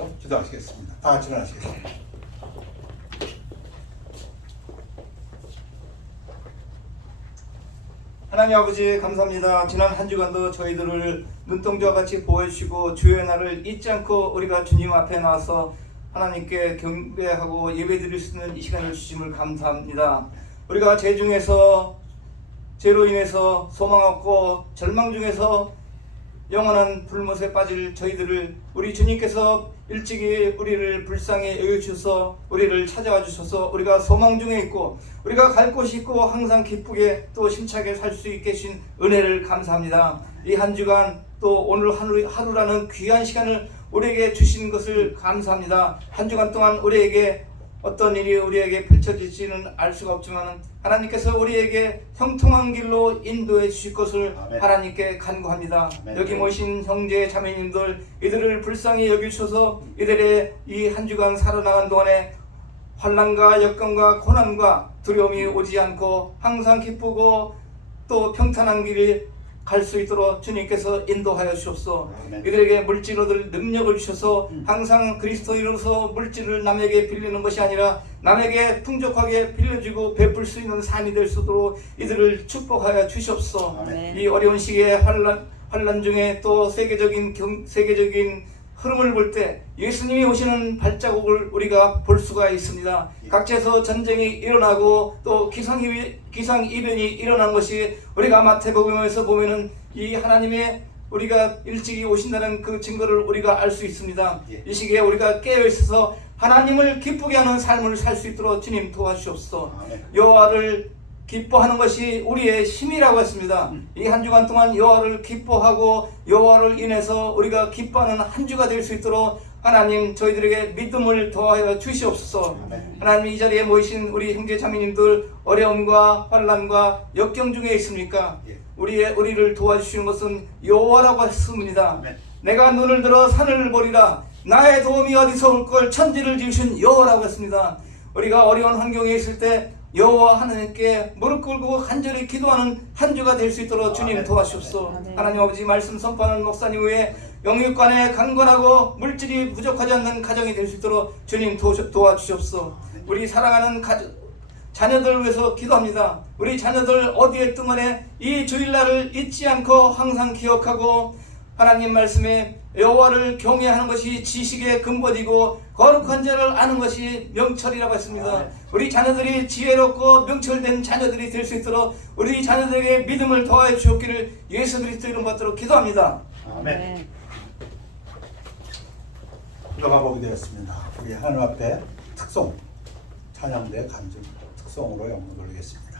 위해서 기도하시겠습니다. 다 같이 일어나시겠습니다. 하나님 아버지 감사합니다. 지난 한 주간도 저희들을 눈동자와 같이 보호해주시고 주의 날을 잊지 않고 우리가 주님 앞에 나와서 하나님께 경배하고 예배드릴 수 있는 이 시간을 주심을 감사합니다. 우리가 죄 중에서 죄로 인해서 소망 없고 절망 중에서 영원한 불못에 빠질 저희들을 우리 주님께서 일찍이 우리를 불쌍히 여겨주셔서 우리를 찾아와 주셔서 우리가 소망 중에 있고 우리가 갈 곳이 있고 항상 기쁘게 또 힘차게 살 수 있게 해주신 은혜를 감사합니다. 이 한 주간 또 오늘 하루라는 귀한 시간을 우리에게 주신 것을 감사합니다. 한 주간 동안 우리에게 어떤 일이 우리에게 펼쳐질지는 알 수가 없지만 하나님께서 우리에게 형통한 길로 인도해 주실 것을 아멘. 하나님께 간구합니다. 아멘. 여기 모신 형제 자매님들 이들을 불쌍히 여기셔서 이들의 이 한 주간 살아나간 동안에 환난과 역경과 고난과 두려움이 오지 않고 항상 기쁘고 또 평탄한 길이 갈 수 있도록 주님께서 인도하여 주옵소서. 이들에게 물질 얻을 능력을 주셔서 항상 그리스도인으로서 물질을 남에게 빌리는 것이 아니라 남에게 풍족하게 빌려주고 베풀 수 있는 삶이 될 수 있도록 이들을 축복하여 주시옵소서. 이 어려운 시기에 환난 중에 또 세계적인 흐름을 볼 때 예수님이 오시는 발자국을 우리가 볼 수가 있습니다. 각지에서 전쟁이 일어나고 또 기상이변이 일어난 것이 우리가 마태복음에서 보면은 이 하나님의 우리가 일찍이 오신다는 그 증거를 우리가 알 수 있습니다. 이 시기에 우리가 깨어 있어서 하나님을 기쁘게 하는 삶을 살 수 있도록 주님 도와주옵소서. 여호와를 기뻐하는 것이 우리의 힘이라고 했습니다. 이 한 주간 동안 여호와를 기뻐하고 여호와를 인해서 우리가 기뻐하는 한 주가 될 수 있도록 하나님 저희들에게 믿음을 더하여 주시옵소서. 하나님 이 자리에 모이신 우리 형제 자매님들 어려움과 환난과 역경 중에 있습니까? 우리를 도와주시는 것은 여호와라고 했습니다. 내가 눈을 들어 산을 보리라 나의 도움이 어디서 올 걸 천지를 지으신 여호와라고 했습니다. 우리가 어려운 환경에 있을 때 여호와 하나님께 무릎 꿇고 간절히 기도하는 한 주가 될 수 있도록 주님 도와주옵소서. 하나님 아버지 말씀 선포하는 목사님 외에 영육간에 강건하고 물질이 부족하지 않는 가정이 될 수 있도록 주님 도와주시옵소서. 우리 사랑하는 자녀들을 위해서 기도합니다. 우리 자녀들 어디에 있든 간에 이 주일날을 잊지 않고 항상 기억하고 하나님 말씀에 여호와를 경외하는 것이 지식의 근본이고 거룩한 자를 아는 것이 명철이라고 했습니다. 우리 자녀들이 지혜롭고 명철된 자녀들이 될 수 있도록 우리 자녀들에게 믿음을 더하여 주옵기를 예수 그리스도 이름 받도록 기도합니다. 아멘. 기도가 보게 되었습니다. 우리 하나님 앞에 특송 찬양대 간증 특송으로 영광 돌리겠습니다.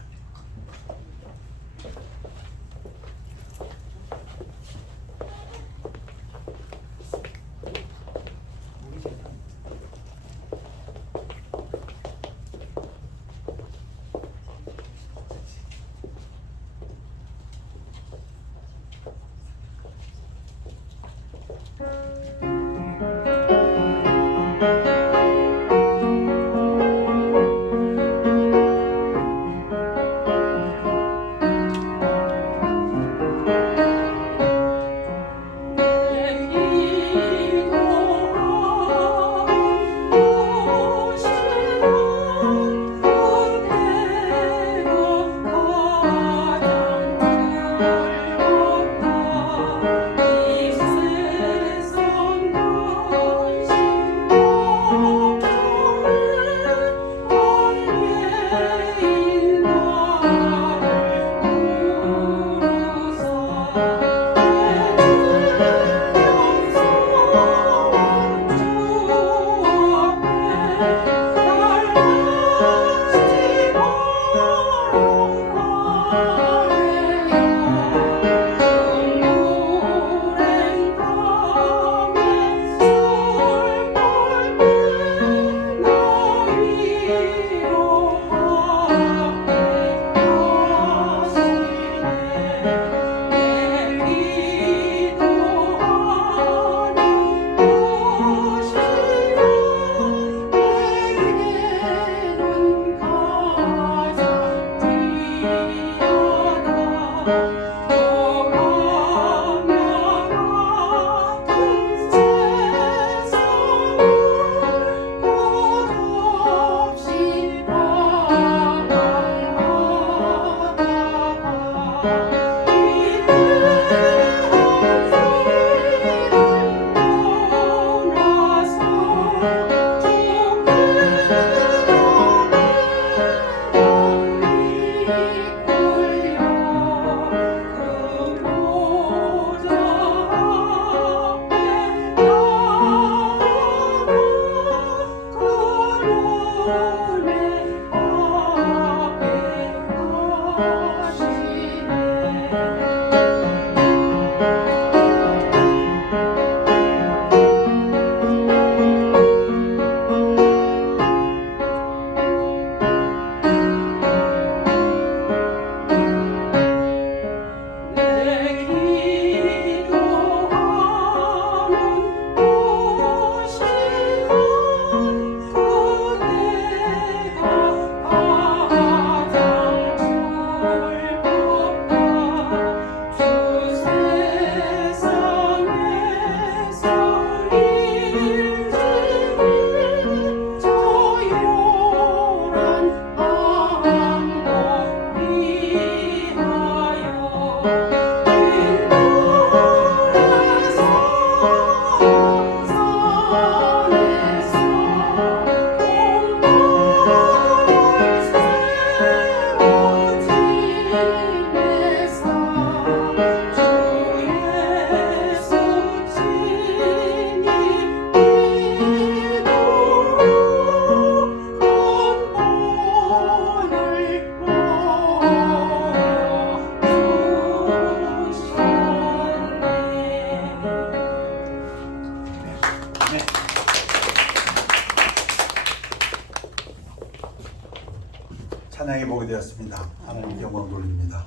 찬양해 보게 되었습니다. 하나님 영광 돌립니다.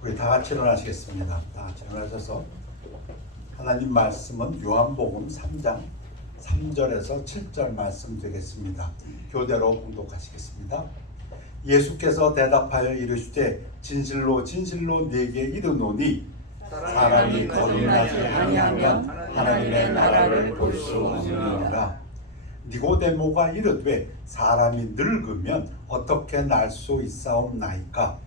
우리 다 같이 일어나시겠습니다. 다 같이 일어나셔서 하나님 말씀은 요한복음 3장 3절에서 7절 말씀 되겠습니다. 교대로 봉독하시겠습니다. 예수께서 대답하여 이르시되 진실로 진실로 네게 이르노니 사람이 거듭나지 아니하면 하나님의 나라를 볼 수 없느니라. 니고데모가 이르되 사람이 늙으면 어떻게 날 수 있사옵나이까?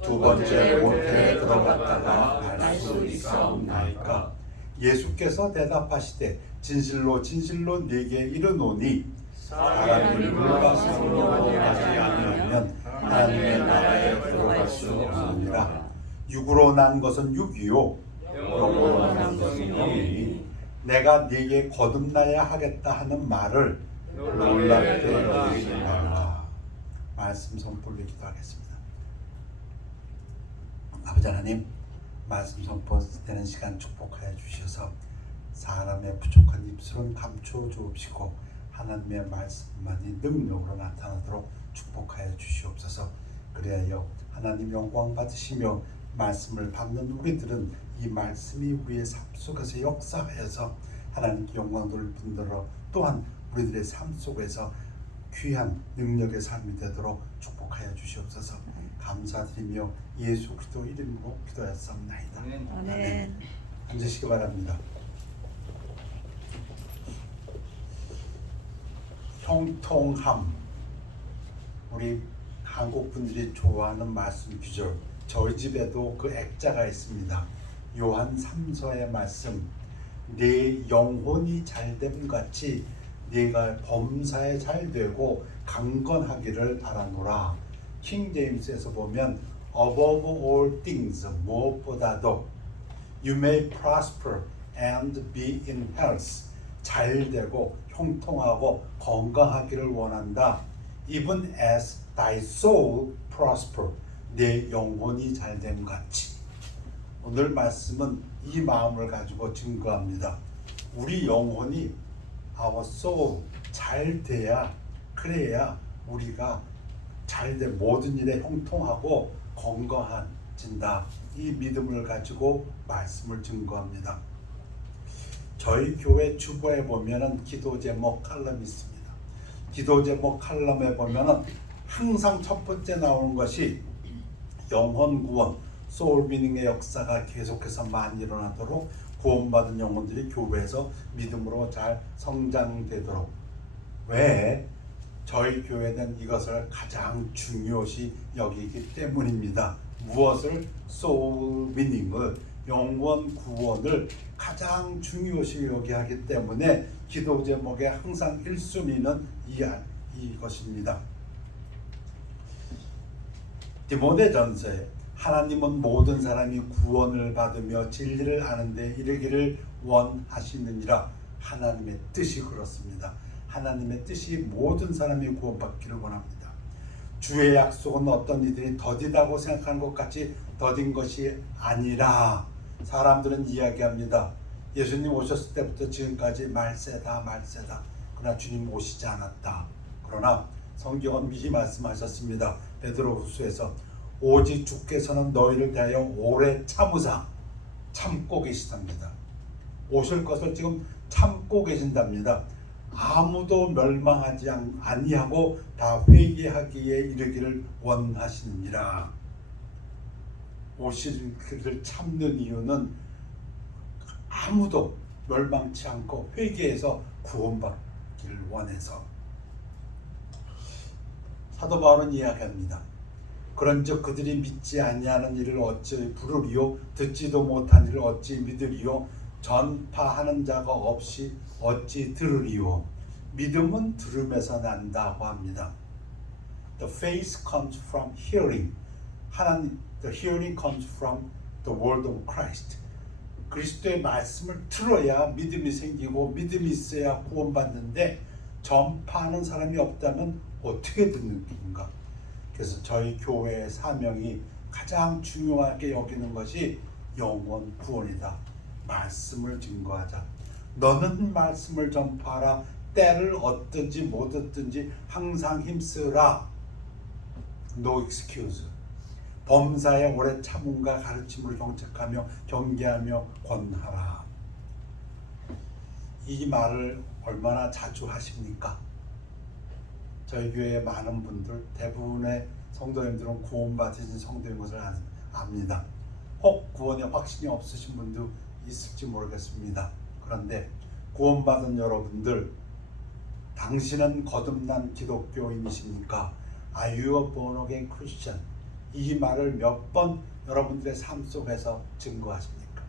두 번째 모태에 들어갔다가 날 수 있사옵나이까? 예수께서 대답하시되 진실로 진실로 네게 이르노니 사람이 물과 성령으로 나지 아니하면 하나님의 나라에 들어갈 수 없느니라. 육으로 난 것은 육이요 영으로 난 것은 영이니 내가 네게 거듭나야 하겠다 하는 말을 놀랍게 여기지 말라. 말씀 선포를 기도하겠습니다. 아버지 하나님, 말씀 선포되는 시간 축복하여 주셔서 사람의 부족한 입술은 감추어 주옵시고 하나님의 말씀만이 능력으로 나타나도록 축복하여 주시옵소서. 그리하여 하나님 영광 받으시며 말씀을 받는 우리들은 이 말씀이 우리의 삶 속에서 역사하여서 하나님께 영광 돌릴 뿐더러 또한 우리들의 삶 속에서 귀한 능력의 삶이 되도록 축복하여 주시옵소서. 감사드리며 예수 그리스도 이름으로 기도하였사옵나이다. 아멘. 앉으시기 바랍니다. 형통함, 우리 한국 분들이 좋아하는 말씀 구절, 저희 집에도 그 액자가 있습니다. 요한 3서의 말씀, 내 영혼이 잘됨 같이 네가 범사에 잘되고 강건하기를 바라노라. 킹 제임스에서 보면 above all things, 무엇보다도 you may prosper and be in health, 잘되고 형통하고 건강하기를 원한다. even as thy soul prosper, 내 영혼이 잘됨 같이. 오늘 말씀은 이 마음을 가지고 증거합니다. 우리 영혼이 our soul 잘 돼야, 그래야 우리가 잘된 모든 일에 형통하고 건강해진다. 이 믿음을 가지고 말씀을 증거합니다. 저희 교회 주보에 보면은 기도 제목 칼럼이 있습니다. 기도 제목 칼럼에 보면은 항상 첫 번째 나오는 것이 영혼 구원, 소울 위닝의 역사가 계속해서 많이 일어나도록 구원받은 영혼들이 교회에서 믿음으로 잘 성장되도록. 왜? 저희 교회는 이것을 가장 중요시 여기기 때문입니다. 무엇을? 소울 위닝을, 영혼 구원을 가장 중요시 여기하기 때문에 기도 제목에 항상 1순위는 이것입니다. 디모데전서에 하나님은 모든 사람이 구원을 받으며 진리를 아는 데 이르기를 원하시느니라. 하나님의 뜻이 그렇습니다. 하나님의 뜻이 모든 사람이 구원받기를 원합니다. 주의 약속은 어떤 이들이 더디다고 생각하는 것 같이 더딘 것이 아니라, 사람들은 이야기합니다. 예수님 오셨을 때부터 지금까지 말세다. 그러나 주님 오시지 않았다. 그러나 성경은 미리 말씀하셨습니다. 베드로후서에서 오직 주께서는 너희를 대하여 오래 참고 계시답니다. 오실 것을 지금 참고 계신답니다. 아무도 멸망하지 아니하고 다 회개하기에 이르기를 원하시느니라. 오실 그를 참는 이유는 아무도 멸망치 않고 회개해서 구원받기를 원해서. 사도 바울은 이야기합니다. 그런즉 그들이 믿지 아니하는 일을 어찌 부르리요? 듣지도 못한 일을 어찌 믿으리요? 전파하는 자가 없이 어찌 들으리요? 믿음은 들음에서 난다고 합니다. The faith comes from hearing. The hearing comes from the word of Christ. 그리스도의 말씀을 들어야 믿음이 생기고 믿음이 있어야 구원받는데 전파하는 사람이 없다면 어떻게 듣는 건가? 그래서 저희 교회의 사명이 가장 중요하게 여기는 것이 영혼 구원이다. 말씀을 증거하자. 너는 말씀을 전파하라. 때를 얻든지 못 얻든지 항상 힘쓰라. no excuse. 범사에 오래 참음과 가르침을 경책하며 경계하며 권하라. 이 말을 얼마나 자주 하십니까? 저희 교회의 많은 분들, 대부분의 성도님들은 구원받으신 성도인 것을 압니다. 혹 구원에 확신이 없으신 분도 있을지 모르겠습니다. 그런데 구원받은 여러분들, 당신은 거듭난 기독교인이십니까? Are you a born again Christian? 이 말을 몇 번 여러분들의 삶 속에서 증거하십니까?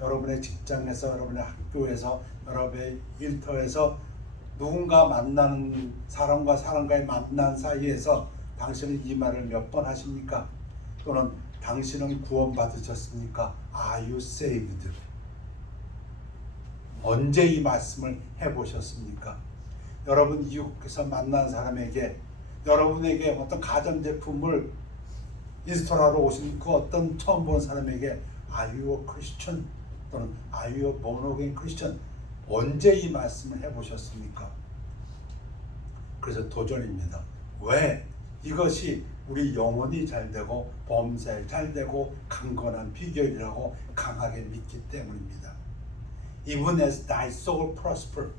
여러분의 직장에서, 여러분의 학교에서, 여러분의 일터에서 누군가 만나는 사람과 사람과의 만난 사이에서 당신은 이 말을 몇 번 하십니까? 또는 당신은 구원받으셨습니까? Are you saved? 언제 이 말씀을 해보셨습니까? 여러분 이웃에서 만난 사람에게, 여러분에게 어떤 가전제품을 인스톨하러 오신 그 어떤 처음 본 사람에게 Are you a Christian? 또는 Are you a born again Christian? 언제 이 말씀을 해보셨습니까? 그래서 도전입니다. 왜? 이것이 우리 영혼이 잘되고 범사에 잘되고 강건한 비결이라고 강하게 믿기 때문입니다. Even as thy soul prosper,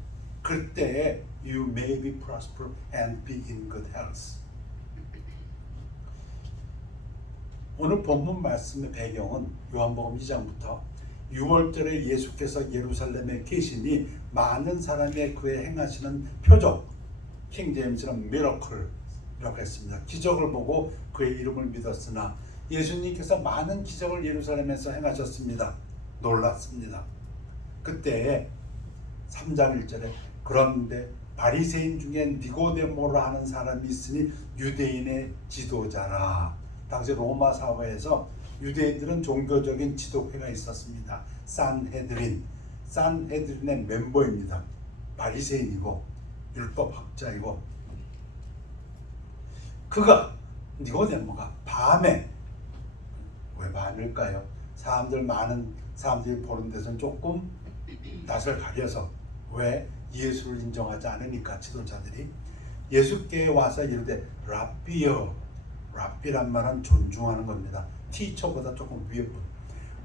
그때에 you may be prosper and be in good health. 오늘 본문 말씀의 배경은 요한복음 2장부터 6월절에 예수께서 예루살렘에 계시니 많은 사람이 그의 행하시는 표적, 킹제임스는 미러클이라고 했습니다. 기적을 보고 그의 이름을 믿었으나 예수님께서 많은 기적을 예루살렘에서 행하셨습니다. 놀랐습니다. 그때 3장 1절에 그런데 바리새인 중에 니고데모라 하는 사람이 있으니 유대인의 지도자라. 당시 로마 사회에서 유대인들은 종교적인 지도회가 있었습니다. 산헤드린의 멤버입니다. 바리새인이고 율법학자이고, 그가 니고데모가 밤에, 왜 밤일까요? 많은 사람들이 보는 데서는 조금 낯을 가려서, 왜? 예수를 인정하지 않으니까 지도자들이 예수께 와서 이르되 랍비여, 랍비란 말은 존중하는 겁니다. 티처보다 조금 위에 분.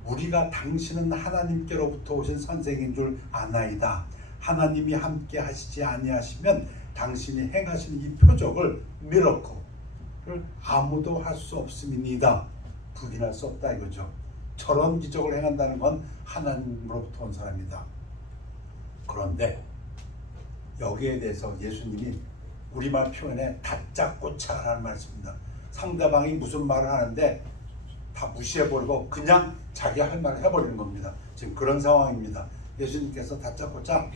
우리가 당신은 하나님께로부터 오신 선생인 줄 아나이다. 하나님이 함께 하시지 아니하시면 당신이 행하신 이 표적을 미러클을 아무도 할 수 없음이니이다. 부인할 수 없다 이거죠. 저런 기적을 행한다는 건 하나님으로부터 온 사람이다. 그런데 여기에 대해서 예수님이 우리말 표현에 다짜고짜라는 말을 씁니다. 상대방이 무슨 말을 하는데 다 무시해버리고 그냥 자기 할 말을 해버리는 겁니다. 지금 그런 상황입니다. 예수님께서 다짜고짜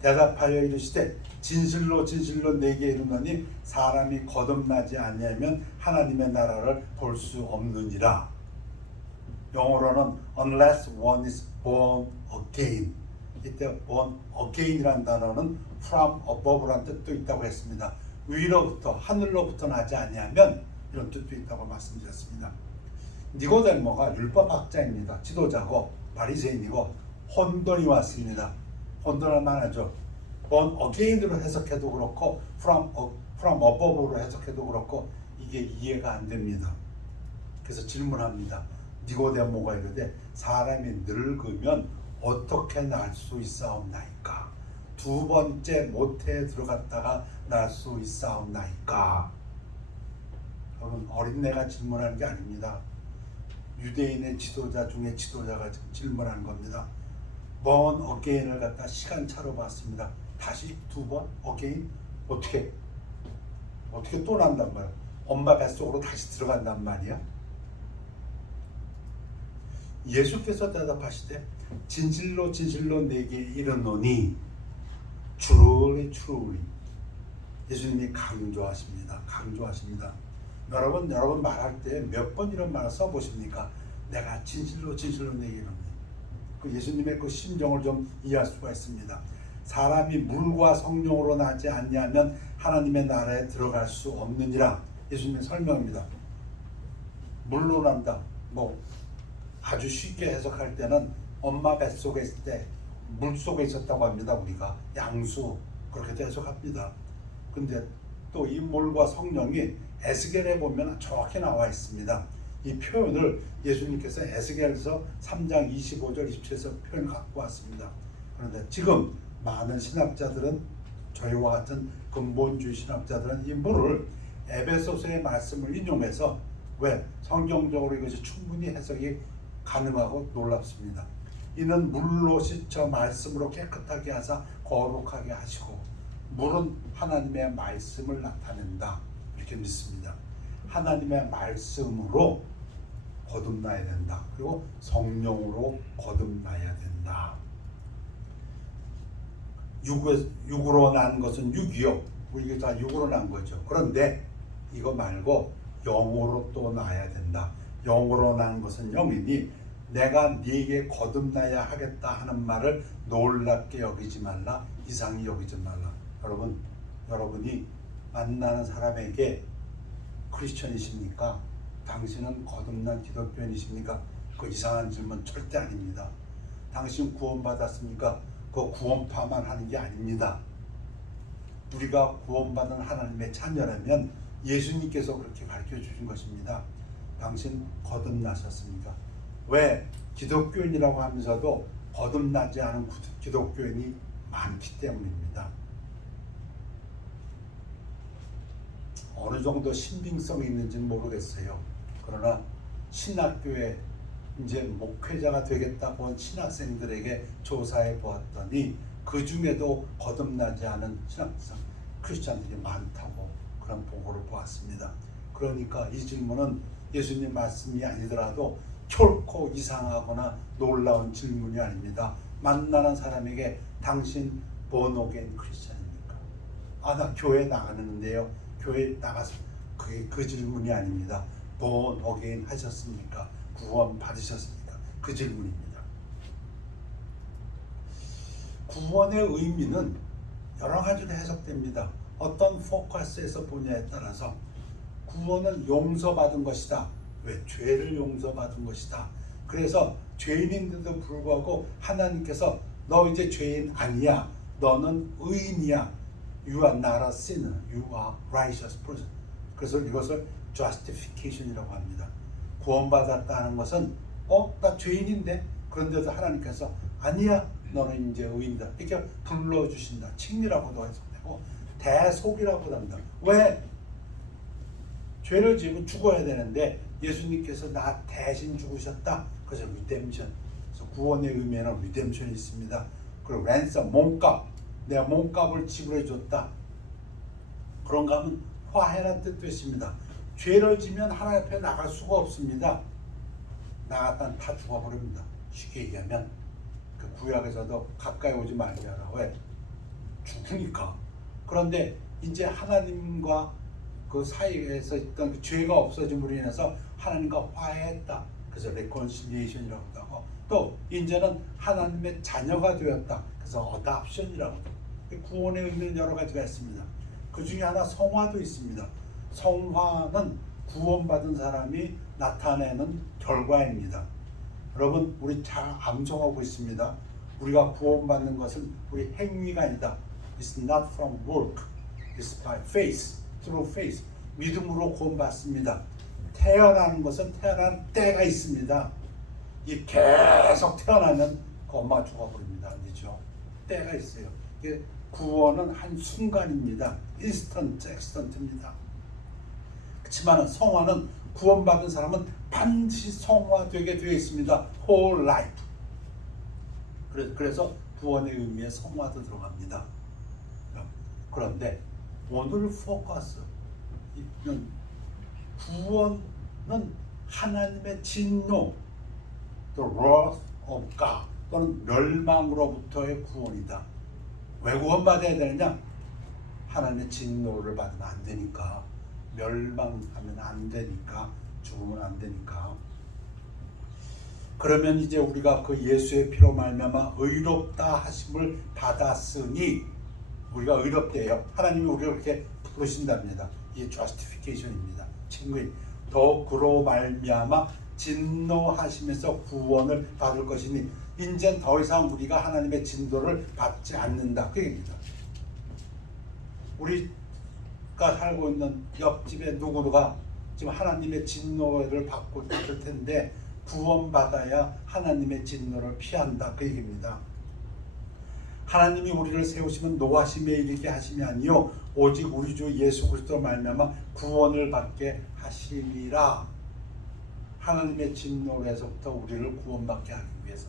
대답하여 이르시되 진실로 진실로 내게 이르노니 사람이 거듭나지 아니하면 하나님의 나라를 볼 수 없느니라. 영어로는 unless one is born again. 이때 born again이라는 단어는 from above라는 뜻도 있다고 했습니다. 위로부터, 하늘로부터 나지 아니하면 이런 뜻도 있다고 말씀드렸습니다. 니고데모가 율법학자입니다. 지도자고 바리새인이고 혼돈이 왔습니다. 혼돈할 만하죠. born again으로 해석해도 그렇고 from above로 해석해도 그렇고 이게 이해가 안 됩니다. 그래서 질문합니다. 니고데모가 이르되 사람이 늙으면 어떻게 날 수 있사옵나이까? 두 번째 모태에 들어갔다가 날 수 있사옵나이까? 여러분, 어린애가 질문하는 게 아닙니다. 유대인의 지도자 중에 지도자가 지금 질문하는 겁니다. born again을 갖다 시간차로 봤습니다. 다시 두 번 again? 어떻게 또 난단 말이야? 엄마 뱃속으로 다시 들어간단 말이야? 예수께서 대답하시되 진실로 진실로 내게 이르노니 truly truly. 예수님이 강조하십니다. 여러분 말할 때 몇 번 이런 말을 써보십니까? 내가 진실로 진실로 내게 이르노니. 그 예수님의 그 심정을 좀 이해할 수가 있습니다. 사람이 물과 성령으로 나지 않냐면 하나님의 나라에 들어갈 수 없느니라. 예수님의 설명입니다. 물로 난다. 아주 쉽게 해석할 때는 엄마 뱃속에 있을 때 물속에 있었다고 합니다. 우리가 양수 그렇게 해석합니다. 근데 또 인물과 성령이 에스겔에 보면 정확히 나와 있습니다. 이 표현을 예수님께서 에스겔에서 3장 25절 27절에서 표현을 갖고 왔습니다. 그런데 지금 많은 신학자들은, 저희와 같은 근본주의 신학자들은 이 물을 에베소서의 말씀을 인용해서, 왜? 성경적으로 이것이 충분히 해석이 가능하고 놀랍습니다. 이는 물로 씻어 말씀으로 깨끗하게 하사 거룩하게 하시고, 물은 하나님의 말씀을 나타낸다, 이렇게 믿습니다. 하나님의 말씀으로 거듭나야 된다. 그리고 성령으로 거듭나야 된다. 육으로 난 것은 육이요, 우리가 다 육으로 난 거죠. 그런데 이거 말고 영으로 또 나야 된다. 영으로 난 것은 영이니 내가 네게 거듭나야 하겠다 하는 말을 놀랍게 여기지 말라, 이상히 여기지 말라. 여러분이 만나는 사람에게 크리스천이십니까? 당신은 거듭난 기독교인이십니까? 그 이상한 질문 절대 아닙니다. 당신 구원받았습니까? 그 구원파만 하는 게 아닙니다. 우리가 구원받은 하나님의 자녀라면 예수님께서 그렇게 가르쳐 주신 것입니다. 당신 거듭나셨습니까? 왜? 기독교인이라고 하면서도 거듭나지 않은 기독교인이 많기 때문입니다. 어느 정도 신빙성이 있는지는 모르겠어요. 그러나 신학교에 이제 목회자가 되겠다고 한 신학생들에게 조사해 보았더니 그 중에도 거듭나지 않은 신학생 크리스찬들이 많다고 그런 보고를 보았습니다. 그러니까 이 질문은 예수님 말씀이 아니더라도 결코 이상하거나 놀라운 질문이 아닙니다. 만나는 사람에게 당신 본어게인 크리스찬입니까? 나 교회 나가는데요. 교회 나가서 그게 그 질문이 아닙니다. 본어게인 하셨습니까? 구원 받으셨습니까? 그 질문입니다. 구원의 의미는 여러 가지로 해석됩니다. 어떤 포커스에서 보냐에 따라서 구원은 용서받은 것이다. 왜? 죄를 용서받은 것이다. 그래서 죄인인데도 불구하고 하나님께서 너 이제 죄인 아니야. 너는 의인이야. You are not a sinner. You are righteous person. 그래서 이것을 justification이라고 합니다. 구원받았다는 것은 나 죄인인데, 그런데도 하나님께서 아니야, 너는 이제 의인이다, 이렇게 불러주신다. 칭의라고도 해석되고 대속이라고도 합니다. 왜? 죄를 지으면 죽어야 되는데 예수님께서 나 대신 죽으셨다. 그래서 리뎀션. 그래서 구원의 의미에는 리뎀션이 있습니다. 그리고 랜섬, 몸값, 내가 몸값을 지불해 줬다. 그런가 하면 화해라는 뜻도 있습니다. 죄를 지면 하나님 앞에 나갈 수가 없습니다. 나갔다는 다 죽어버립니다. 쉽게 얘기하면 그 구약에서도 가까이 오지 말게 하라. 왜? 죽으니까. 그런데 이제 하나님과 그 사이에서 있던 그 죄가 없어짐으로 인해서 하나님과 화해했다. 그래서 레콘실리에이션이라고도 하고, 또 이제는 하나님의 자녀가 되었다. 그래서 어답션이라고. 구원의 의미는 여러 가지가 있습니다. 그 중에 하나 성화도 있습니다. 성화는 구원받은 사람이 나타내는 결과입니다. 여러분, 우리 잘 암송하고 있습니다. 우리가 구원받는 것은 우리 행위가 아니다. It's not from work. It's by faith. Through faith. 믿음으로 구원받습니다. 태어나는 것은 태어난 때가 있습니다. 이 계속 태어나면 그 엄마가 죽어버립니다. 아니죠? 때가 있어요. 이게 구원은 한 순간입니다. 인스턴트입니다. 그렇지만 성화는 구원받은 사람은 반드시 성화되게 되어 있습니다. Whole life. 그래서 구원의 의미에 성화도 들어갑니다. 그런데 오늘 포커스는 구원은 하나님의 진노, the wrath of God, 또는 멸망으로부터의 구원이다. 왜 구원받아야 되느냐? 하나님의 진노를 받으면 안 되니까, 멸망하면 안 되니까, 죽으면 안 되니까. 그러면 이제 우리가 그 예수의 피로 말미암아 의롭다 하심을 받았으니, 우리가 의롭대요. 하나님이 우리를 그렇게 부르신답니다. 이게 justification입니다. 친구인 더 그로 말미암아 진노하시면서 구원을 받을 것이니, 이제 더 이상 우리가 하나님의 진노를 받지 않는다. 그 얘기입니다. 우리 살고 있는 옆집의 누구가 지금 하나님의 진노를 받고 있을 텐데 구원받아야 하나님의 진노를 피한다, 그 얘기입니다. 하나님이 우리를 세우시면 노하심에 이르게 하심이 아니요 오직 우리 주 예수 그리스도로 말미암아 구원을 받게 하심이라. 하나님의 진노에서부터 우리를 구원받게 하기 위해서,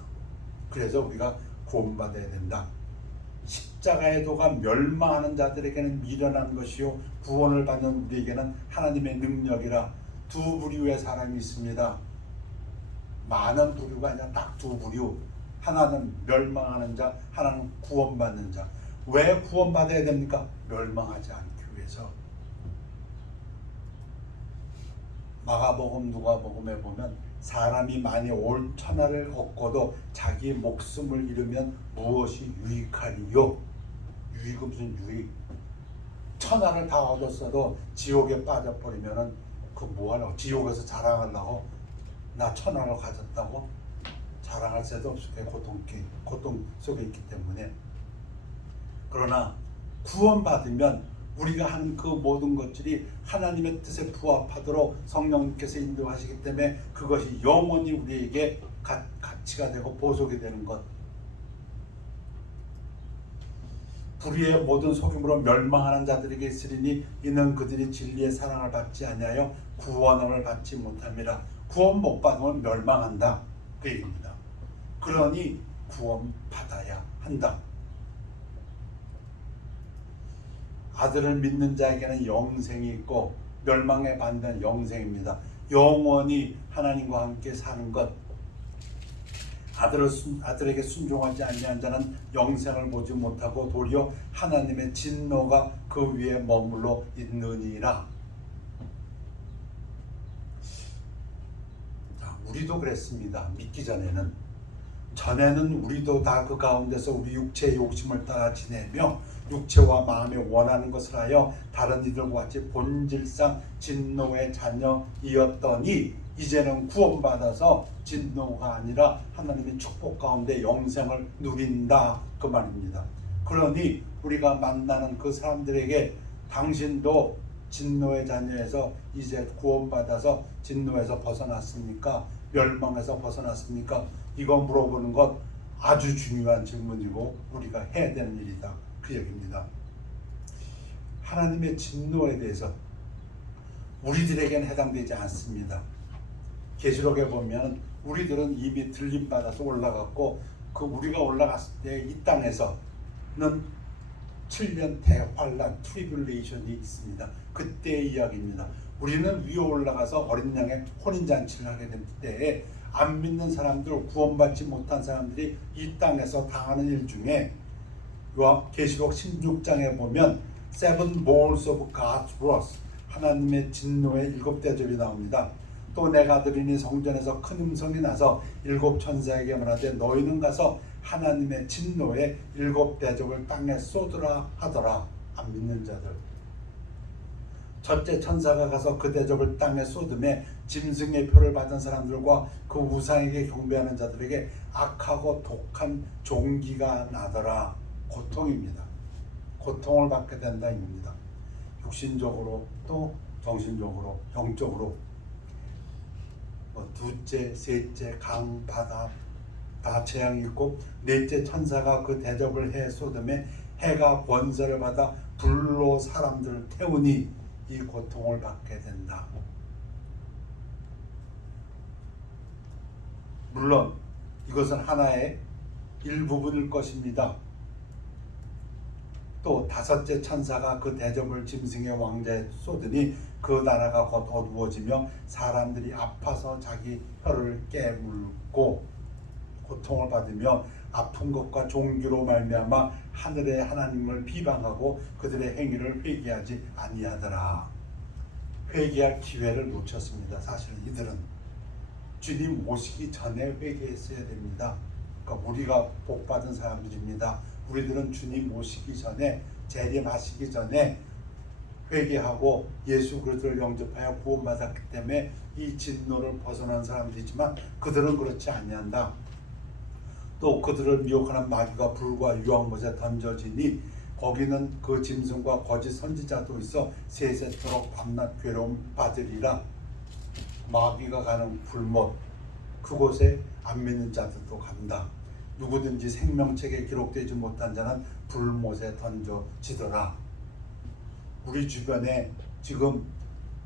그래서 우리가 구원받아야 된다. 십자가의 도가 멸망하는 자들에게는 미련한 것이요 구원을 받는 우리에게는 하나님의 능력이라. 두 부류의 사람이 있습니다. 많은 부류가 아니라 딱 두 부류. 하나는 멸망하는 자, 하나는 구원받는 자. 왜 구원받아야 됩니까? 멸망하지 않기 위해서. 마가복음, 누가복음에 보면 사람이 많이 온 천하를 얻고도 자기 목숨을 잃으면 무엇이 유익하리요? 유익은 무슨 유익? 천하를 다 얻었어도 지옥에 빠져버리면은 그 뭐하려고? 지옥에서 자랑하려고? 나 천하를 가졌다고? 자랑할 새도 없을 거예요. 고통 속에 있기 때문에. 그러나 구원받으면 우리가 하는 그 모든 것들이 하나님의 뜻에 부합하도록 성령님께서 인도하시기 때문에 그것이 영원히 우리에게 가치가 되고 보석이 되는 것. 불의의 모든 속임으로 멸망하는 자들에게 있으리니 이는 그들이 진리의 사랑을 받지 아니하여 구원을 받지 못함이라. 구원 못 받으면 멸망한다, 그 얘기입니다. 그러니 구원 받아야 한다. 아들을 믿는 자에게는 영생이 있고 멸망에 받는 영생입니다. 영원히 하나님과 함께 사는 것. 아들에게 순종하지 아니한 자는 영생을 보지 못하고 도리어 하나님의 진노가 그 위에 머물러 있느니라. 자, 우리도 그랬습니다. 믿기 전에는 우리도 다 그 가운데서 우리 육체의 욕심을 따라 지내며 육체와 마음에 원하는 것을 하여 다른 이들과 같이 본질상 진노의 자녀이었더니 이제는 구원받아서 진노가 아니라 하나님의 축복 가운데 영생을 누린다, 그 말입니다. 그러니 우리가 만나는 그 사람들에게 당신도 진노의 자녀에서 이제 구원받아서 진노에서 벗어났습니까? 멸망에서 벗어났습니까? 이거 물어보는 것 아주 중요한 질문이고 우리가 해야 되는 일이다, 그 얘기입니다. 하나님의 진노에 대해서 우리들에게는 해당되지 않습니다. 계시록에 보면 우리들은 이미 들림받아서 올라갔고 그 우리가 올라갔을 때 이 땅에서는 7년 대환란 트리뷸레이션이 있습니다. 그때의 이야기입니다. 우리는 위에 올라가서 어린 양의 혼인잔치를 하게 될 때에 안 믿는 사람들, 구원받지 못한 사람들이 이 땅에서 당하는 일 중에 계시록 16장에 보면 Seven bowls of God's wrath, 하나님의 진노의 7대접이 나옵니다. 또 내가 들으니 성전에서 큰 음성이 나서 7 천사에게 말하되 너희는 가서 하나님의 진노의 7대접을 땅에 쏟으라 하더라. 안 믿는 자들. 첫째 천사가 가서 그 대접을 땅에 쏟음에 짐승의 표를 받은 사람들과 그 우상에게 경배하는 자들에게 악하고 독한 종기가 나더라. 고통입니다. 고통을 받게 된다 입니다. 육신적으로 또 정신적으로 영적으로. 둘째, 셋째, 강, 바다 다 재앙이 있고 넷째 천사가 그 대접을 해 쏟음에 해가 권세를 받아 불로 사람들을 태우니 이 고통을 받게 된다. 물론 이것은 하나의 일부분일 것입니다. 또 다섯째 천사가 그 대접을 짐승의 왕자에 쏟으니 그 나라가 곧 어두워지며 사람들이 아파서 자기 혀를 깨물고 고통을 받으며 아픈 것과 종기로 말미암아 하늘의 하나님을 비방하고 그들의 행위를 회개하지 아니하더라. 회개할 기회를 놓쳤습니다. 사실 이들은 주님 오시기 전에 회개했어야 됩니다. 그러니까 우리가 복받은 사람들입니다. 우리들은 주님 오시기 전에, 재림하시기 전에 회개하고 예수 그리스도를 영접하여 구원받았기 때문에 이 진노를 벗어난 사람들이지만 그들은 그렇지 아니한다. 또 그들을 미혹하는 마귀가 불과 유황못에 던져지니 거기는 그 짐승과 거짓 선지자도 있어 세세토록 밤낮 괴로움 받으리라. 마귀가 가는 불못, 그곳에 안 믿는 자들도 간다. 누구든지 생명책에 기록되지 못한 자는 불못에 던져지더라. 우리 주변에 지금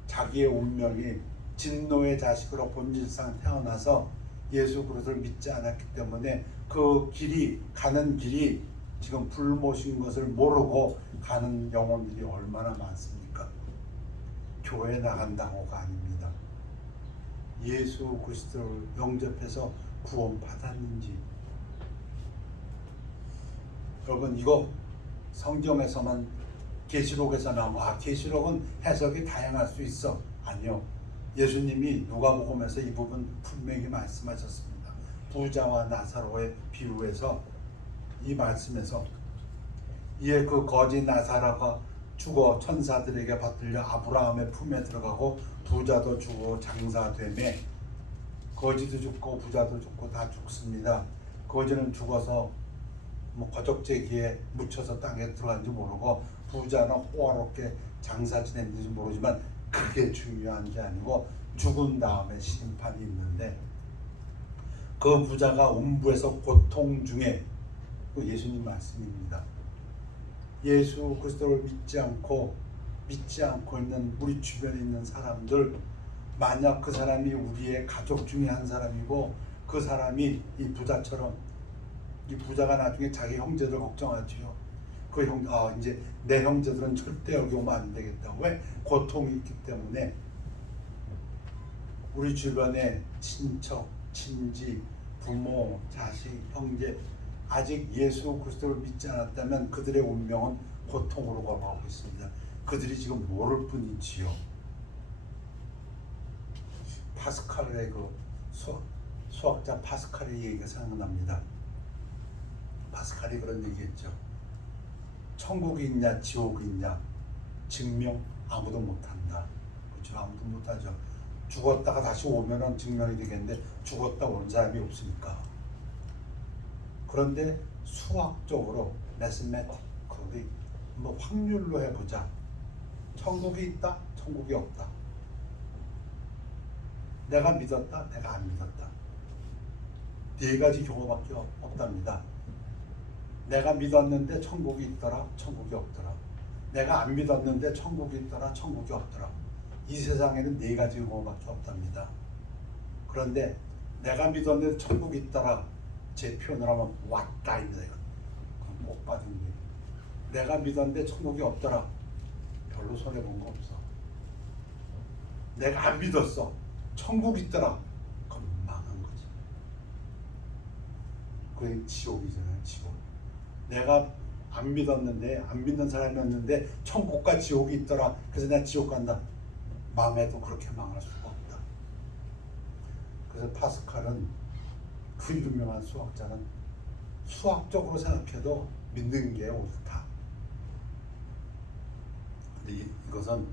자기의 운명이 진노의 자식으로 본질상 태어나서 예수 그리스도를 믿지 않았기 때문에 그 길이 가는 길이 지금 불못인 것을 모르고 가는 영혼들이 얼마나 많습니까? 교회 나간다고가 아닙니다. 예수 그리스도를 영접해서 구원 받았는지. 여러분, 이거 성경에서만 계시록에서 나온 계시록은 해석이 다양할 수 있어. 아니요. 예수님이 누가복음에서 이 부분 분명히 말씀하셨습니다. 부자와 나사로의 비유에서 이 말씀에서 이에 그 거지 나사로가 죽어 천사들에게 받들려 아브라함의 품에 들어가고 부자도 죽어 장사되매, 거지도 죽고 부자도 죽고 다 죽습니다. 거지는 죽어서 거적제기에 묻혀서 땅에 들어간지 모르고 부자는 호화롭게 장사 지냈는지 모르지만 그게 중요한 게 아니고 죽은 다음에 심판이 있는데, 그 부자가 음부에서 고통 중에, 그 예수님 말씀입니다. 예수 그리스도를 믿지 않고 있는 우리 주변에 있는 사람들, 만약 그 사람이 우리의 가족 중에 한 사람이고 그 사람이 이 부자처럼, 이 부자가 나중에 자기 형제들 걱정하지요. 그 이제 내 형제들은 절대 여기 오면 안 되겠다. 왜? 고통이 있기 때문에. 우리 주변에 친척, 친지, 부모, 자식, 형제 아직 예수 그리스도를 믿지 않았다면 그들의 운명은 고통으로 가고 있습니다. 그들이 지금 모를 뿐이지요. 파스칼의 그 수학자 파스칼의 얘기가 생각납니다. 파스칼이 그런 얘기했죠. 천국이 있냐 지옥이 있냐 증명 아무도 못한다. 그렇죠? 아무도 못하죠. 죽었다가 다시 오면은 증명이 되겠는데 죽었다 온 사람이 없으니까. 그런데 수학적으로 매스매티컬리 확률로 해보자. 천국이 있다, 천국이 없다. 내가 믿었다, 내가 안 믿었다. 네 가지 경우밖에 없답니다. 내가 믿었는데 천국이 있더라, 천국이 없더라. 내가 안 믿었는데 천국이 있더라, 천국이 없더라. 이 세상에는 네 가지 경우밖에 없답니다. 그런데 내가 믿었는데 천국이 있더라, 제 표현을 하면 왔다입니다. 이건 그럼 복 받은 게. 내가 믿었는데 천국이 없더라, 별로 손해 본 거 없어. 내가 안 믿었어, 천국이 있더라, 그럼 망한 거지. 그게 지옥이잖아요, 지옥. 내가 안 믿었는데, 안 믿는 사람이었는데 천국과 지옥이 있더라, 그래서 내가 지옥 간다. 망해도 그렇게 망할 수가 없다. 그래서 파스칼은, 그 유명한 수학자는 수학적으로 생각해도 믿는 게 옳다. 근데 이것은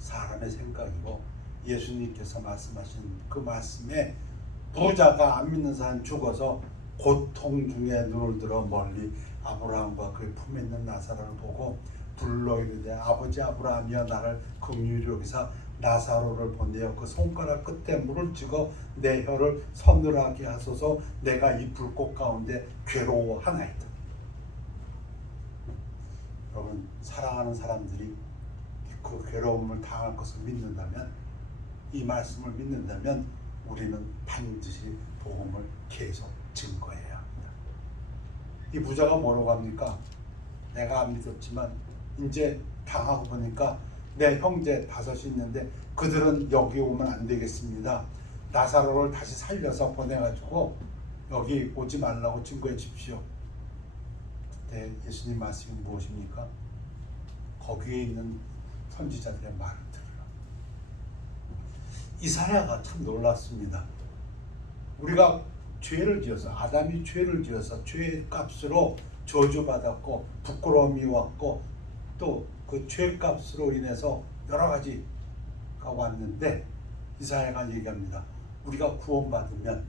사람의 생각이고, 예수님께서 말씀하신 그 말씀에 부자가 안 믿는 사람 죽어서 고통 중에 눈을 들어 멀리 아브라함과 그의 품에 있는 나사로를 보고 불러 이르되 아버지 아브라함이여 나를 긍휼히 여기사 나사로를 보내어 그 손가락 끝에 물을 찍어 내 혀를 서늘하게 하소서. 내가 이 불꽃 가운데 괴로워하나이다. 여러분, 사랑하는 사람들이 그 괴로움을 당할 것을 믿는다면, 이 말씀을 믿는다면 우리는 반드시 복음을 계속 증거해야 합니다. 이 부자가 뭐라고 합니까? 내가 안 믿었지만 이제 당하고 보니까 내 형제 5이 있는데 그들은 여기 오면 안 되겠습니다. 나사로를 다시 살려서 보내가지고 여기 오지 말라고 증거해 주십시오. 그때 예수님 말씀이 무엇입니까? 거기에 있는 선지자들의 말을 들으라. 이사야가 참 놀랐습니다. 우리가 죄를 지어서, 아담이 죄를 지어서 죄의 값으로 저주받았고 부끄러움이 왔고 또 그 죄값으로 인해서 여러 가지가 왔는데, 이사야가 얘기합니다. 우리가 구원받으면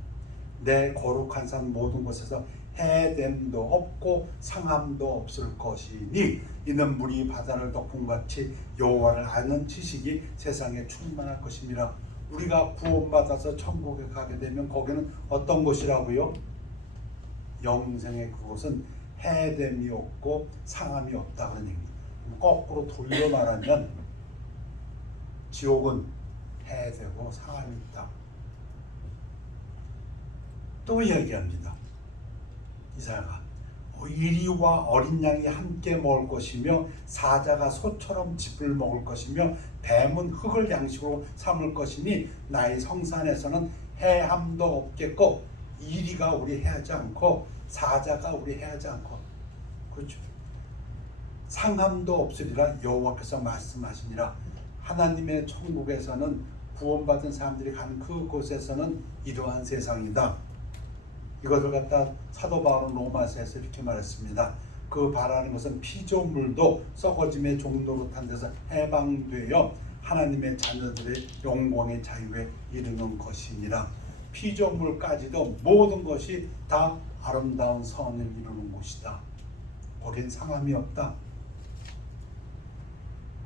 내 거룩한 산 모든 곳에서 해됨도 없고 상함도 없을 것이니 이는 물이 바다를 덮음같이 여호와를 아는 지식이 세상에 충만할 것입니다. 우리가 구원받아서 천국에 가게 되면 거기는 어떤 곳이라고요? 영생의 그곳은 해됨이 없고 상함이 없다 그런 얘기입니다. 거꾸로 돌려 말하면 지옥은 해되고 상함이 있다. 또 이야기합니다. 이사야가 이리와 어린 양이 함께 먹을 것이며 사자가 소처럼 짚을 먹을 것이며 뱀은 흙을 양식으로 삼을 것이니 나의 성산에서는 해함도 없겠고 이리가 우리 해하지 않고 사자가 우리 해하지 않고 그렇죠. 상함도 없으리라 여호와께서 말씀하시니라. 하나님의 천국에서는 구원받은 사람들이 가는 그곳에서는 이러한 세상이다. 이것을 갖다 사도 바울은 로마서에서 이렇게 말했습니다. 그 바라는 것은 피조물도 썩어짐의 종노릇한 데서 해방되어 하나님의 자녀들의 영광의 자유에 이르는 것이니라. 피조물까지도 모든 것이 다 아름다운 선을 이루는 곳이다. 거긴 상함이 없다.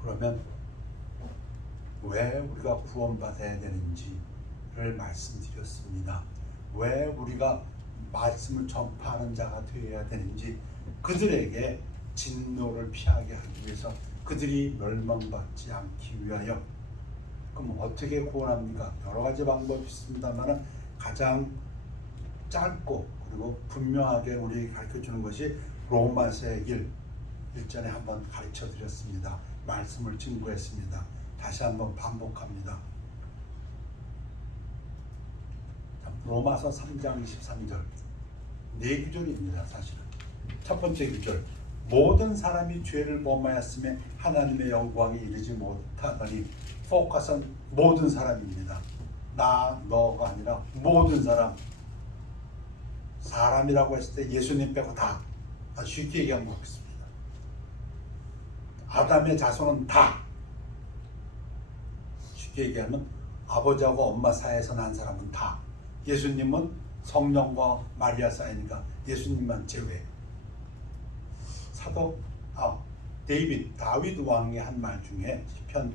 그러면 왜 우리가 구원받아야 되는지를 말씀드렸습니다. 왜 우리가 말씀을 전파하는 자가 되어야 되는지, 그들에게 진노를 피하게 하기 위해서, 그들이 멸망받지 않기 위하여. 그럼 어떻게 구원합니까? 여러 가지 방법이 있습니다만 가장 짧고 그리고 분명하게 우리 가르쳐주는 것이 로마서의 길 1전에 한번 가르쳐 드렸습니다. 말씀을 증거했습니다. 다시 한번 반복합니다. 로마서 3장 23절 네 구절입니다. 사실은 첫 번째 구절, 모든 사람이 죄를 범하였으며 하나님의 영광에 이르지 못하더니, 포커스는 모든 사람입니다. 나, 너가 아니라 모든 사람. 사람이라고 했을 때 예수님 빼고 다 쉽게 얘기한 것 같습니다. 아담의 자손은 다, 쉽게 얘기하면 아버지하고 엄마 사이에서 난 사람은 다. 예수님은 성령과 마리아 사이니까 예수님만 제외. 다윗 왕이 한 말 중에 시편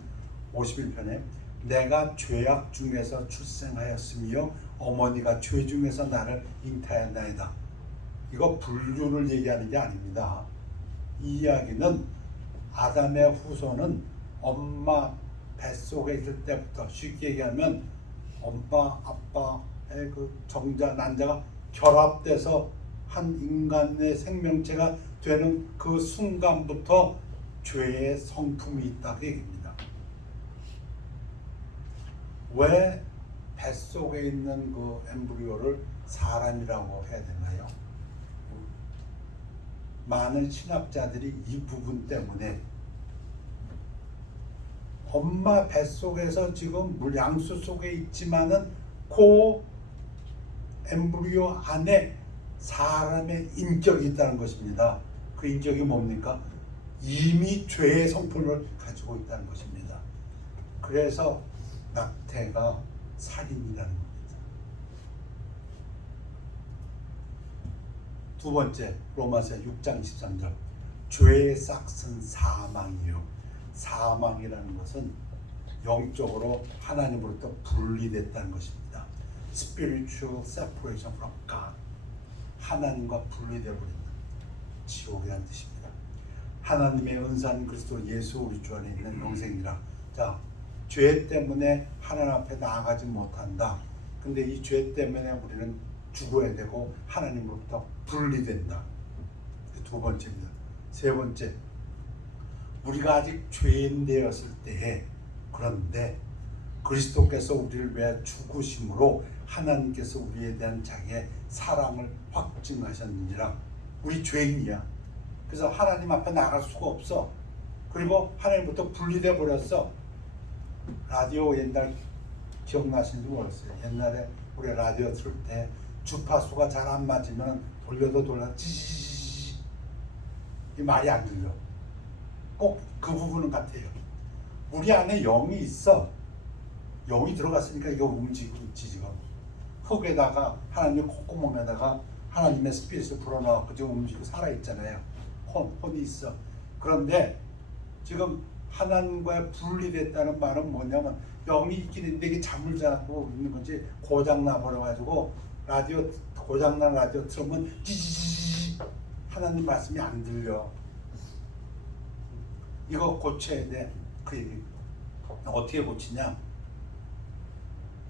51편에 내가 죄악 중에서 출생하였으며 어머니가 죄 중에서 나를 잉태하였나이다. 이거 분류를 얘기하는 게 아닙니다. 이 이야기는 아담의 후손은 엄마 뱃속에 있을 때부터, 쉽게 얘기하면 엄마 아빠의 그 정자 난자가 결합돼서 한 인간의 생명체가 되는 그 순간부터 죄의 성품이 있다 그 얘기입니다. 왜 뱃속에 있는 그 엠브리오를 사람이라고 해야 되나요? 많은 신학자들이 이 부분 때문에 엄마 뱃속에서 지금 물양수 속에 있지만은 그 엠브리오 안에 사람의 인격이 있다는 것입니다. 그 인격이 뭡니까? 이미 죄의 성품을 가지고 있다는 것입니다. 그래서 낙태가 살인이라는 겁니다. 두 번째, 로마서 6장 13절, 죄의 싹은 사망이요. 사망이라는 것은 영적으로 하나님으로부터 분리됐다는 것입니다. Spiritual separation from God. 하나님과 분리되어버린다. 지옥이라는 뜻입니다. 하나님의 은사는 그리스도 예수 우리 주 안에 있는 영생이라. 자, 죄 때문에 하나님 앞에 나아가지 못한다. 근데 이 죄 때문에 우리는 죽어야 되고 하나님으로부터 분리된다. 두 번째입니다. 세 번째, 우리가 아직 죄인 되었을 때에, 그런데 그리스도께서 우리를 위해 죽으심으로 하나님께서 우리에 대한 자기의 사랑을 확증하셨느니라. 우리 죄인이야. 그래서 하나님 앞에 나갈 수가 없어. 그리고 하나님부터 분리돼 버렸어. 라디오 옛날 기억나시는지 모르겠어요. 옛날에 우리 라디오 틀 때 주파수가 잘 안 맞으면 돌려도 지지지지, 이 말이 안 들려. 꼭 그 부분은 같아요. 우리 안에 영이 있어. 영이 들어갔으니까 이거 움직이고 있지. 지금 흙에다가 하나님의 콧구멍에다가 하나님의 스피릿을 불어넣고 지금 움직이고 살아있잖아요. 혼이 있어. 그런데 지금 하나님과 분리됐다는 말은 뭐냐면 영이 있긴 있는데 이게 잠을 자고 있는 건지 고장나 버려가지고 고장난 라디오 틀으면 지지지지 하나님 말씀이 안 들려. 이거 고쳐야 돼. 그 얘기. 어떻게 고치냐?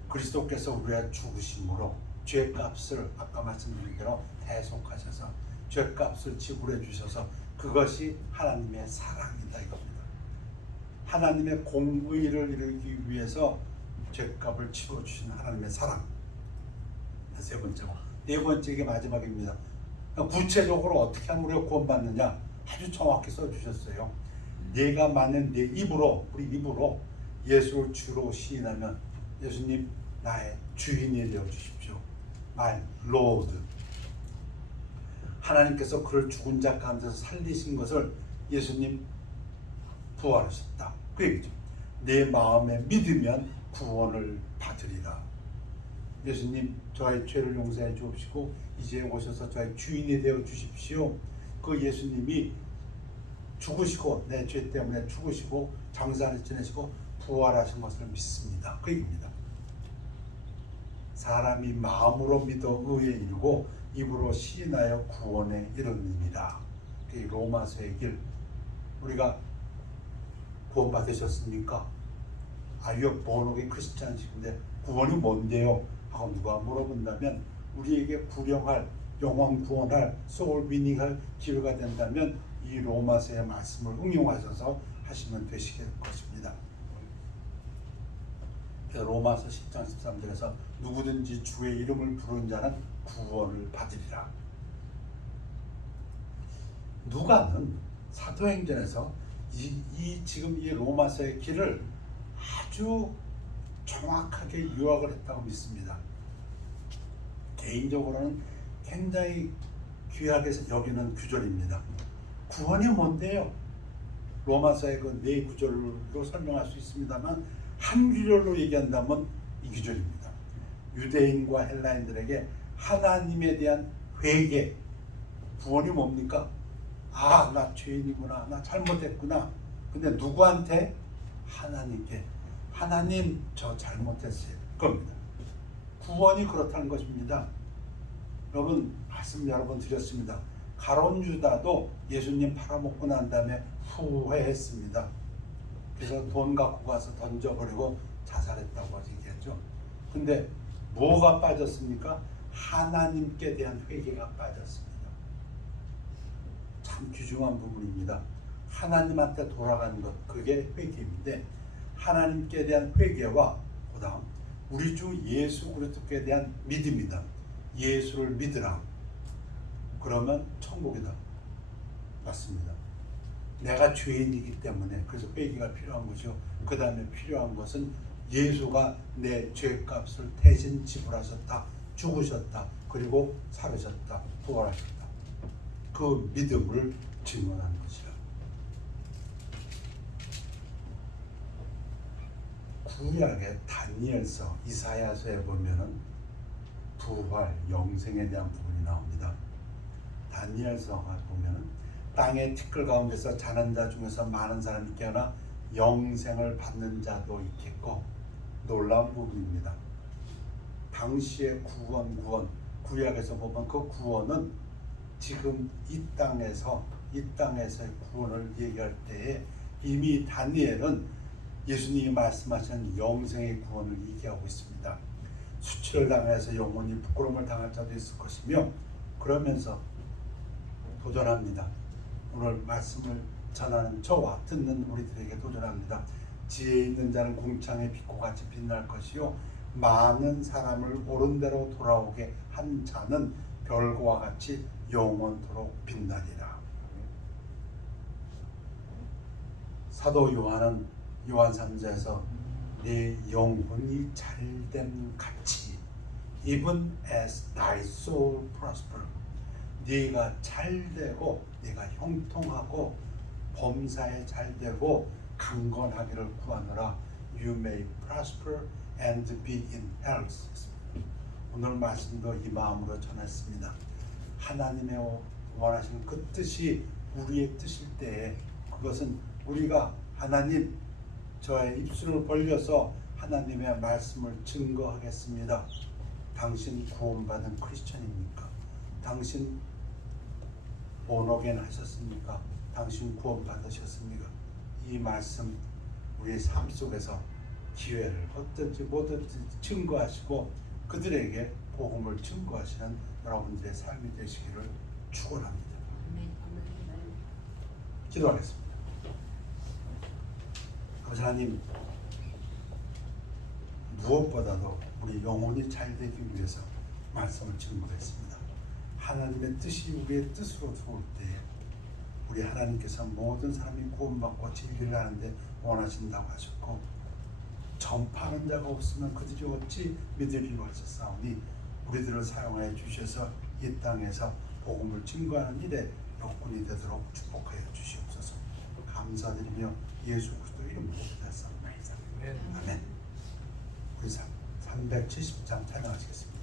그리스도께서 우리가 죽으심으로 죄값을 아까 말씀드린 대로 대속하셔서 죄값을 지불해 주셔서 그것이 하나님의 사랑이다 이겁니다. 하나님의 공의를 이루기 위해서 죄값을 치러 주신 하나님의 사랑. 세 번째고, 네 번째 게 마지막입니다. 구체적으로 어떻게 하면 우리가 구원받느냐 아주 정확히 써주셨어요. 내가 만약 내 입으로, 우리 입으로 예수를 주로 시인하면 예수님 나의 주인이 되어 주십시오. My Lord. 하나님께서 그를 죽은 자 가운데서 살리신 것을 예수님 부활하셨다. 그 얘기죠. 내 마음에 믿으면 구원을 받으리라. 예수님 저의 죄를 용서해 주옵시고 이제 오셔서 저의 주인이 되어 주십시오. 그 예수님이 죽으시고 내 죄 때문에 죽으시고 장사를 지내시고 부활하신 것을 믿습니다. 그 얘기입니다. 사람이 마음으로 믿어 의에 이르고 입으로 시인하여 구원에 이르느니라. 그 로마서의 길. 우리가 구원 받으셨습니까? Are you born again 크리스찬식인데 구원이 뭔데요? 하고 누가 물어본다면 우리에게 구령할 영원 구원할 소울 위닝할 기회가 된다면 이 로마서의 말씀을 응용하셔서 하시면 되시길 것입니다. 로마서 10장 13절에서 누구든지 주의 이름을 부르는 자는 구원을 받으리라. 누가는 사도행전에서 지금 이 로마서의 길을 아주 정확하게 요약을 했다고 믿습니다. 개인적으로는 굉장히 귀하게 여기는 구절입니다. 구원이 뭔데요? 로마서의 그 네 구절로 설명할 수 있습니다만 한 구절로 얘기한다면 이 구절입니다. 유대인과 헬라인들에게 하나님에 대한 회개. 구원이 뭡니까? 아, 나 죄인이구나. 나 잘못했구나. 근데 누구한테? 하나님께. 하나님, 저 잘못했어요. 겁니다. 구원이 그렇다는 것입니다. 여러분, 말씀 여러 번 드렸습니다. 가룟 유다도 예수님 팔아먹고 난 다음에 후회했습니다. 그래서 돈 갖고 가서 던져버리고 자살했다고 얘기했죠. 근데 뭐가 빠졌습니까? 하나님께 대한 회개가 빠졌습니다. 참 귀중한 부분입니다. 하나님한테 돌아가는 것, 그게 회개인데 하나님께 대한 회개와 그다음 우리 주 예수 그리스도께 대한 믿음이다. 예수를 믿으라. 그러면 천국이다. 맞습니다. 내가 죄인이기 때문에 그래서 회개가 필요한 거죠. 그 다음에 필요한 것은 예수가 내 죄값을 대신 지불하셨다. 죽으셨다. 그리고 살으셨다. 부활하셨다. 그 믿음을 증언하는 것이라. 구약의 다니엘서, 이사야서에 보면은 부활, 영생에 대한 부분이 나옵니다. 다니엘서가 보면은 땅의 티끌 가운데서 자는 자 중에서 많은 사람이 깨어나 영생을 받는 자도 있겠고, 놀라운 부분입니다. 당시의 구원, 구약에서 보면 그 구원은 지금 이 땅에서의 구원을 얘기할 때에 이미 다니엘은 예수님이 말씀하신 영생의 구원을 얘기하고 있습니다. 수치를 당해서 영원히 부끄러움을 당할 자도 있을 것이며, 그러면서 도전합니다. 오늘 말씀을 전하는 저와 듣는 우리들에게 도전합니다. 지혜 있는 자는 궁창의 빛과 같이 빛날 것이요 많은 사람을 옳은 대로 돌아오게 한 자는 별과 같이 영원토록 빛나리라. 사도 요한은 요한 3자에서 내 영혼이 잘됨 같이 even as thy soul prosper, 네가 잘되고 네가 형통하고 범사에 잘되고 강건하기를 구하노라. You may prosper and be in health. 오늘 말씀도 이 마음으로 전했습니다. 하나님의 원하시는 그 뜻이 우리의 뜻일 때에 그것은 우리가 하나님 저의 입술을 벌려서 하나님의 말씀을 증거하겠습니다. 당신 구원받은 크리스천입니까? 당신 본어겐 하셨습니까? 당신 구원받으셨습니까? 이 말씀 우리의 삶 속에서 기회를 얻든지 못하든지 증거하시고 그들에게 복음을 증거하시는 여러분들의 삶이 되시기를 축원합니다. 기도하겠습니다. 아버지 하나님, 무엇보다도 우리 영혼이 잘 되기 위해서 말씀을 증거했습니다. 하나님의 뜻이 우리의 뜻으로 들어올 때에 우리 하나님께서 모든 사람이 구원받고 진리를 하는데 원하신다고 하셨고 전파하는 자가 없으면 그들이 어찌 믿으리로 하셨사오니 우리들을 사용하여 주셔서 이 땅에서 복음을 증거하는 일에 여건이 되도록 축복하여 주시옵소서. 감사드리며 예수 그리스도 이름으로 기도했사옵나이다. 아멘. 우리 370장 찬양하시겠습니다.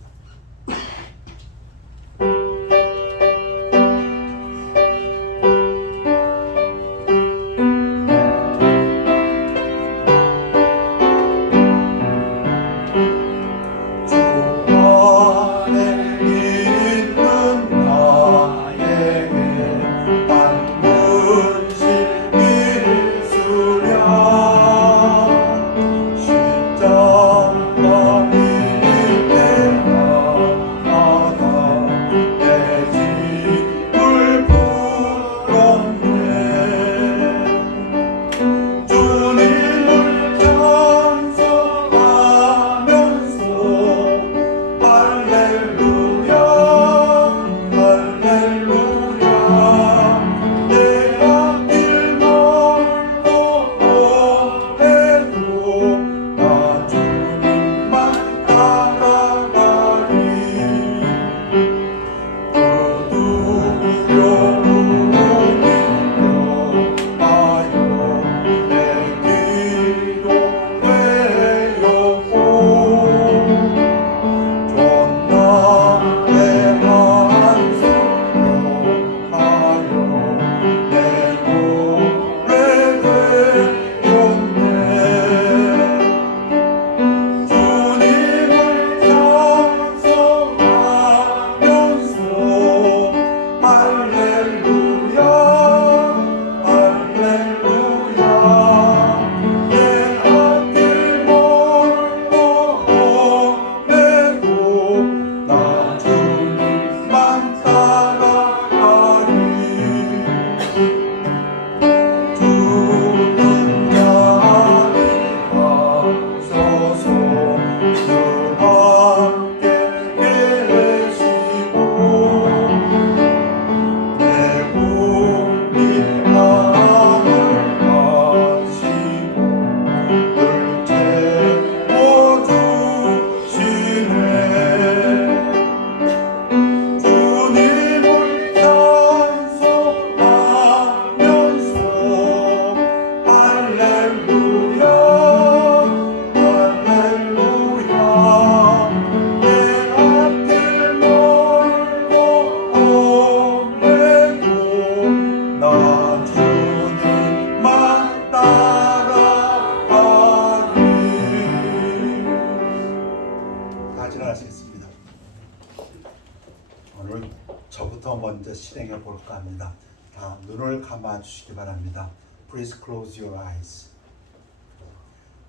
저부터 먼저 실행해 볼까 합니다. 다 눈을 감아 주시기 바랍니다. Please close your eyes.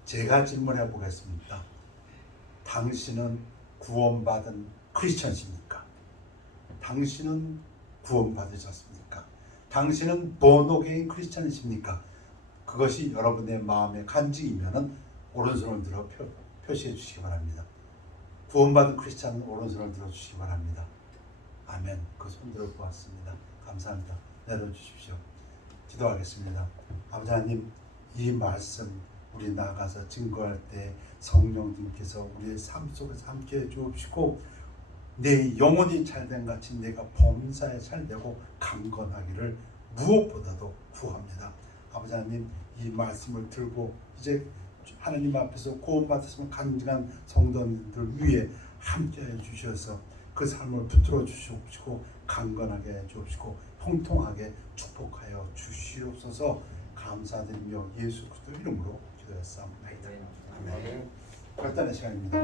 제가 질문해 보겠습니다. 당신은 구원받은 크리스천입니까? 당신은 구원받으셨습니까? 당신은 본어게인 크리스천이십니까? 그것이 여러분의 마음의 간증이면은 오른손을 들어 표시해 주시기 바랍니다. 구원받은 크리스천은 오른손을 들어 주시기 바랍니다. 아멘. 그 손들을 보았습니다. 감사합니다. 내려주십시오. 기도하겠습니다. 아버지 하나님, 이 말씀 우리 나가서 증거할 때 성령님께서 우리의 삶 속에서 함께해 주옵시고 내 영혼이 잘된 같이 내가 범사에 잘되고 강건하기를 무엇보다도 구합니다. 아버지 하나님, 이 말씀을 들고 이제 하나님 앞에서 구원받았으면 간증한 성도님들 위해 함께해 주셔서 그 삶을 붙들어 주시옵시고 강건하게 주옵시고 형통하게 축복하여 주시옵소서. 감사드리며 예수 그리스도 이름으로 기도했사옵나이다. 아멘. 결단의 시간입니다.